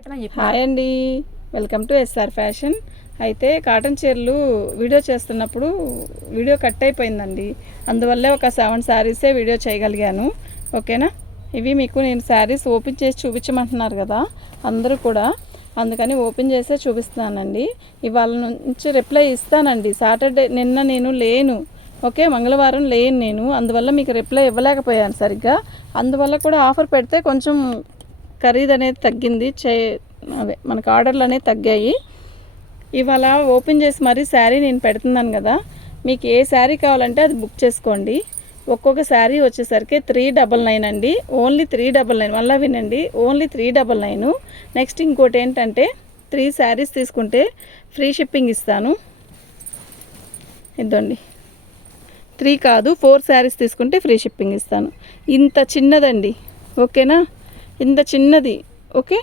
Hi అండి, welcome to SR fashion. అయితే cotton చీరలు వీడియో చేస్తున్నప్పుడు వీడియో కట్ అయిపోయిందండి. అందువల్లే ఒక 7 శారీసే వీడియో చేయగలిగాను. ఓకేనా? ఇవి మీకు నేను శారీస్ ఓపెన్ చేసి చూపించమంటున్నారు కదా అందరూ కూడా, అందుకని ఓపెన్ చేసే చూపిస్తున్నానండి. ఇవాళ నుంచి రిప్లై ఇస్తానండి. సాటర్డే నిన్న నేను లేను, ఓకే, మంగళవారం లేను నేను, అందువల్ల మీకు రిప్లై ఇవ్వలేకపోయాను సరిగ్గా. అందువల్ల కూడా ఆఫర్ పెడితే కొంచెం ఖరీదు అనేది తగ్గింది, అదే మనకు ఆర్డర్లు అనేవి తగ్గాయి. ఇవాళ ఓపెన్ చేసి మరీ శారీ నేను పెడుతున్నాను కదా, మీకు ఏ శారీ కావాలంటే అది బుక్ చేసుకోండి. ఒక్కొక్క శారీ వచ్చేసరికి 399 అండి, ఓన్లీ 399. మళ్ళీ వినండి, ఓన్లీ 399. నెక్స్ట్ ఇంకోటి ఏంటంటే 3 శారీస్ తీసుకుంటే ఫ్రీ షిప్పింగ్ ఇస్తాను. ఇద్దండి, 3 కాదు 4 శారీస్ తీసుకుంటే ఫ్రీ షిప్పింగ్ ఇస్తాను. ఇంత చిన్నదండి, ఓకేనా? ఇంత చిన్నది, ఓకే.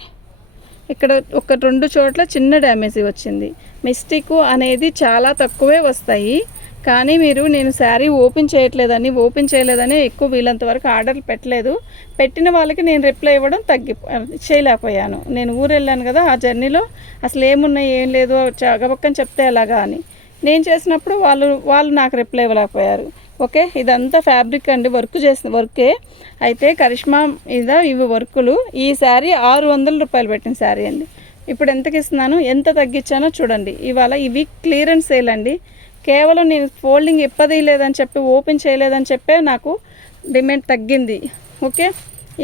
ఇక్కడ ఒక 2 చోట్ల చిన్న డ్యామేజ్ వచ్చింది. మిస్టేక్ అనేది చాలా తక్కువే వస్తాయి, కానీ నేను శారీ ఓపెన్ చేయలేదని ఎక్కువ వీలంత వరకు ఆర్డర్లు పెట్టలేదు. పెట్టిన వాళ్ళకి నేను రిప్లై ఇవ్వడం చేయలేకపోయాను. నేను ఊరు వెళ్ళాను కదా, ఆ జర్నీలో అసలు ఏమున్నాయి ఏం లేదు గబక్కని చెప్తే ఎలాగా అని నేను చేసినప్పుడు వాళ్ళు నాకు రిప్లై ఇవ్వలేకపోయారు. ఓకే, ఇదంతా ఫ్యాబ్రిక్ అండి, వర్క్ చేసిన వర్కే. అయితే కరిష్మా ఇవి వర్కులు. ఈ శారీ 600 రూపాయలు పెట్టిన శారీ అండి. ఇప్పుడు ఎంతకి ఇస్తున్నాను, ఎంత తగ్గించానో చూడండి. ఇవాళ ఇవి క్లియరెన్స్ సేల్ అండి. కేవలం నేను ఫోల్డింగ్ ఇప్పదీయలేదని చెప్పి, ఓపెన్ చేయలేదని చెప్పే నాకు డిమాండ్ తగ్గింది. ఓకే,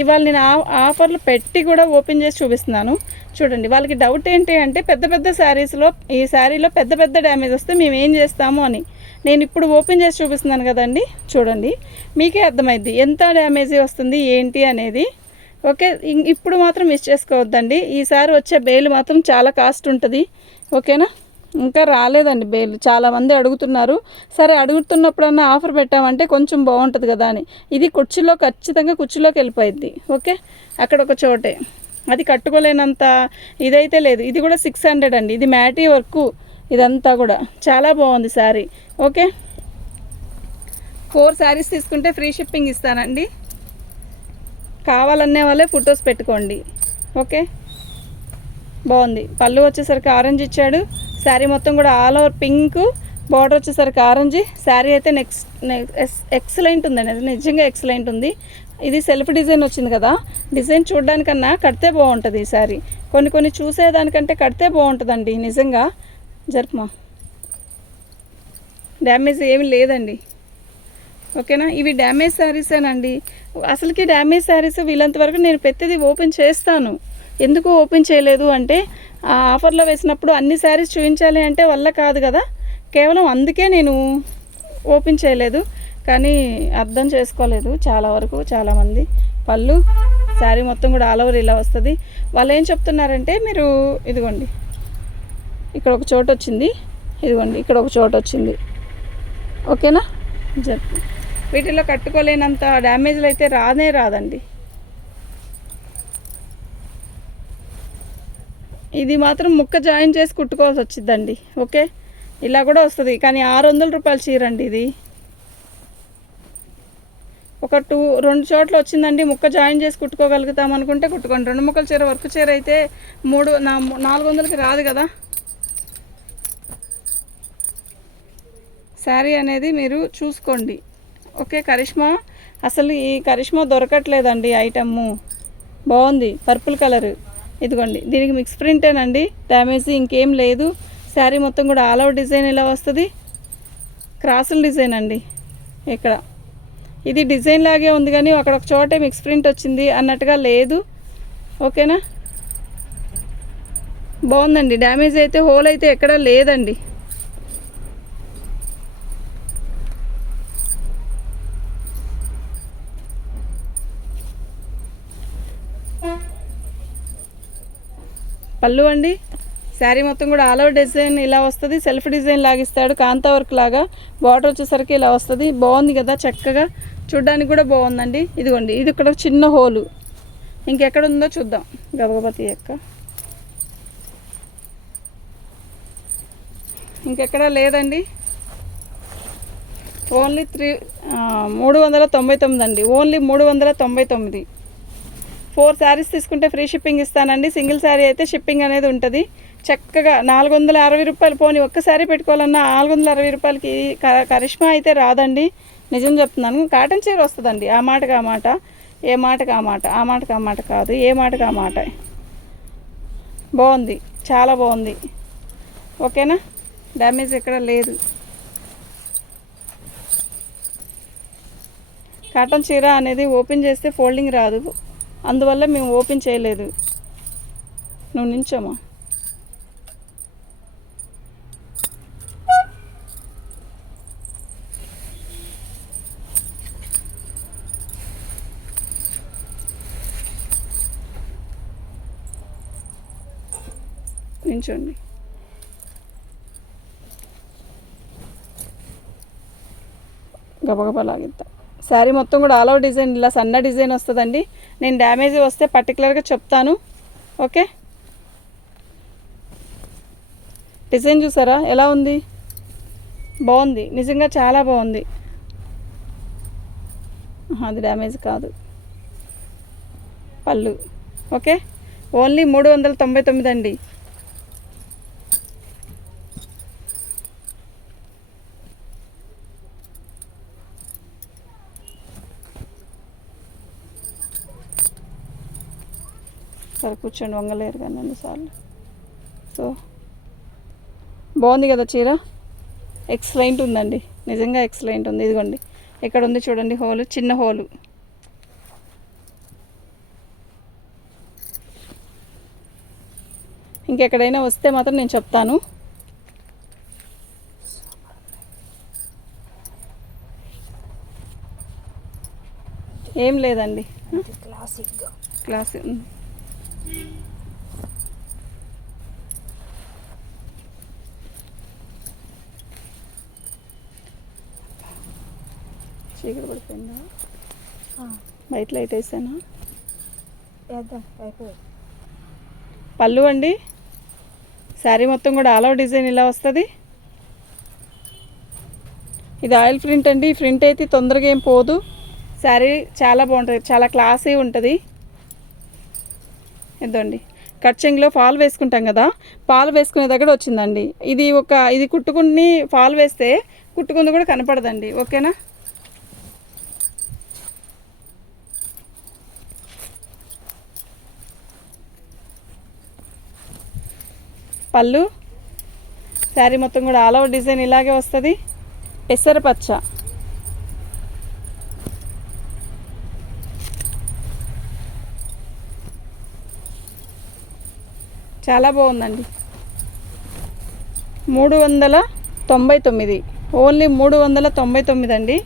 ఇవాళ నేను ఆఫర్లు పెట్టి కూడా ఓపెన్ చేసి చూపిస్తున్నాను. చూడండి, వాళ్ళకి డౌట్ ఏంటి అంటే పెద్ద శారీస్లో ఈ శారీలో పెద్ద డ్యామేజ్ వస్తే మేము ఏం చేస్తాము అని. నేను ఇప్పుడు ఓపెన్ చేసి చూపిస్తున్నాను కదండి, చూడండి, మీకే అర్థమైద్ది ఎంత డ్యామేజ్ వస్తుంది ఏంటి అనేది. ఓకే, ఇప్పుడు మాత్రం మిస్ చేసుకోవద్దండి. ఈసారి వచ్చే బేలు మాత్రం చాలా కాస్ట్ ఉంటుంది, ఓకేనా? ఇంకా రాలేదండి బేలు, చాలామంది అడుగుతున్నారు. సరే, అడుగుతున్నప్పుడన్నా ఆఫర్ పెట్టామంటే కొంచెం బాగుంటుంది కదా అని. ఇది ఖచ్చితంగా కుర్చీలోకి వెళ్ళిపోయిద్ది. ఓకే, అక్కడ ఒక చోటే, అది కట్టుకోలేనంత ఇదైతే లేదు. ఇది కూడా 600 అండి, ఇది మ్యాటీ వర్క్, ఇదంతా కూడా చాలా బాగుంది శారీ. ఓకే, 4 శారీస్ తీసుకుంటే ఫ్రీ షిప్పింగ్ ఇస్తానండి. కావాలనే వాళ్ళే ఫొటోస్ పెట్టుకోండి. ఓకే, బాగుంది. పళ్ళు వచ్చేసరికి ఆరెంజ్ ఇచ్చాడు. శారీ మొత్తం కూడా ఆల్ ఓవర్ పింక్, బార్డర్ వచ్చేసరికి ఆరెంజ్. శారీ అయితే ఎక్సలెంట్ ఉందండి, అది నిజంగా ఎక్సలెంట్ ఉంది. ఇది సెల్ఫ్ డిజైన్ వచ్చింది కదా, డిజైన్ చూడడానికన్నా కడితే బాగుంటుంది ఈ శారీ. కొన్ని చూసేదానికంటే కడితే బాగుంటుందండి నిజంగా. జరుపుమా, డ్యామేజ్ ఏమి లేదండి, ఓకేనా? ఇవి డ్యామేజ్ శారీసేనండి. అసలుకి డ్యామేజ్ శారీస్ వీళ్ళంత వరకు నేను ప్రతిదీ ఓపెన్ చేస్తాను. ఎందుకు ఓపెన్ చేయలేదు అంటే, ఆ ఆఫర్లో వేసినప్పుడు అన్ని శారీస్ చూపించాలి అంటే వల్ల కాదు కదా, కేవలం అందుకే నేను ఓపెన్ చేయలేదు. కానీ అర్థం చేసుకోలేదు చాలా వరకు చాలామంది. పళ్ళు శారీ మొత్తం కూడా ఆల్ ఓవర్ ఇలా వస్తుంది. వాళ్ళు ఏం చెప్తున్నారంటే, మీరు ఇదిగోండి ఇక్కడ ఒక చోటు వచ్చింది, ఇదిగోండి ఇక్కడ ఒక చోటు వచ్చింది, ఓకేనా? చెప్పు, వీటిలో కట్టుకోలేనంత డ్యామేజ్లు అయితే రాదండి. ఇది మాత్రం ముక్క జాయిన్ చేసి కుట్టుకోవాల్సి వచ్చిందండి. ఓకే, ఇలా కూడా వస్తుంది, కానీ 600 రూపాయల చీర అండి ఇది. ఒక 2 చోట్ల వచ్చిందండి. ముక్క జాయిన్ చేసి కుట్టుకోగలుగుతాం అనుకుంటే కుట్టుకోండి. 2 ముక్కల చీర, వర్క్ చీర అయితే 400కి రాదు కదా. శారీ అనేది మీరు చూసుకోండి. ఓకే, కరిష్మా, అసలు ఈ కరిష్మా దొరకట్లేదండి. ఐటమ్ము బాగుంది, పర్పుల్ కలర్. ఇదిగోండి, దీనికి మిక్స్ ప్రింటేనండి, డ్యామేజ్ ఇంకేం లేదు. శారీ మొత్తం కూడా ఆల్ ఓవర్ డిజైన్ ఇలా వస్తుంది, క్రాసుల డిజైన్ అండి. ఇక్కడ ఇది డిజైన్ లాగే ఉంది, కానీ అక్కడ ఒక చోటే మిక్స్ ప్రింట్ వచ్చింది అన్నట్టుగా లేదు. ఓకేనా? బాగుందండి, డ్యామేజ్ అయితే హోల్ అయితే ఎక్కడా లేదండి. పళ్ళు అండి, శారీ మొత్తం కూడా ఆల్ ఓవర్ డిజైన్ ఇలా వస్తుంది, సెల్ఫ్ డిజైన్ లాగిస్తాడు కాంతా వర్క్ లాగా. బార్డర్ వచ్చేసరికి ఇలా వస్తుంది, బాగుంది కదా, చక్కగా చూడడానికి కూడా బాగుందండి. ఇదిగోండి, ఇది ఇక్కడ చిన్న హోలు, ఇంకెక్కడ ఉందో చూద్దాం. గబగబతి యొక్క ఇంకెక్కడా లేదండి. ఓన్లీ 399 అండి, ఓన్లీ 399. 4 శారీస్ తీసుకుంటే ఫ్రీ షిప్పింగ్ ఇస్తానండి. సింగిల్ శారీ అయితే షిప్పింగ్ అనేది ఉంటుంది. చక్కగా 460 రూపాయలు, పోనీ ఒక్క శారీ పెట్టుకోవాలన్నా 460 రూపాయలకి కరిష్మా అయితే రాదండి. నిజం చెప్తున్నాను. కాటన్ చీర వస్తుందండి. ఆ మాటకి ఆ మాట, ఏ మాటకి ఆ మాట, ఆ మాటకి ఆ మాట కాదు, ఏ మాటకి ఆ మాట. బాగుంది, చాలా బాగుంది. ఓకేనా, డ్యామేజ్ ఎక్కడ లేదు. కాటన్ చీర అనేది ఓపెన్ చేస్తే ఫోల్డింగ్ రాదు, అందువల్ల మేము ఓపెన్ చేయలేదు. నువ్వు నించోమా. నించోండి. గబగబా లాగిద్దాం. శారీ మొత్తం కూడా ఆల్ ఓవర్ డిజైన్, ఇలా సన్న డిజైన్ వస్తుందండి. నేను డ్యామేజ్ వస్తే పర్టికులర్గా చెప్తాను. ఓకే, డిజైన్ చూసారా ఎలా ఉంది? బాగుంది, నిజంగా చాలా బాగుంది. అది డ్యామేజ్ కాదు. పళ్ళు ఓకే, ఓన్లీ 399 అండి. సరే కూర్చోండి, వంగలేరు కానీ అన్నిసార్లు. సో బాగుంది కదా చీర, ఎక్సలెంట్ ఉందండి, నిజంగా ఎక్సలెంట్ ఉంది. ఇదిగోండి ఇక్కడ ఉంది చూడండి హోలు, చిన్న హోలు. ఇంకెక్కడైనా వస్తే మాత్రం నేను చెప్తాను. ఏం లేదండి, క్లాస్ చీకటి పడిపోయిందా? బయట లైట్ వేసానా? పళ్ళు అండి, శారీ మొత్తం కూడా ఆల్ ఓవర్ డిజైన్ ఇలా వస్తుంది. ఇది ఆయిల్ ప్రింట్ అండి. ఈ ప్రింట్ అయితే తొందరగా ఏం పోదు. శారీ చాలా బాగుంటుంది, చాలా క్లాసీ ఉంటుంది. ఇదండి కట్చింగ్లో ఫాల్ వేసుకుంటాం కదా, పాలు వేసుకునే దగ్గర వచ్చిందండి. ఇది కుట్టుకుని ఫాల్ వేస్తే కుట్టుకుంది కూడా కనపడదండి. ఓకేనా, పళ్ళు శారీ మొత్తం కూడా ఆల్ ఓవర్ డిజైన్ ఇలాగే వస్తుంది. పెసరపచ్చ, చాలా బాగుందండి. 399, ఓన్లీ 399 అండి.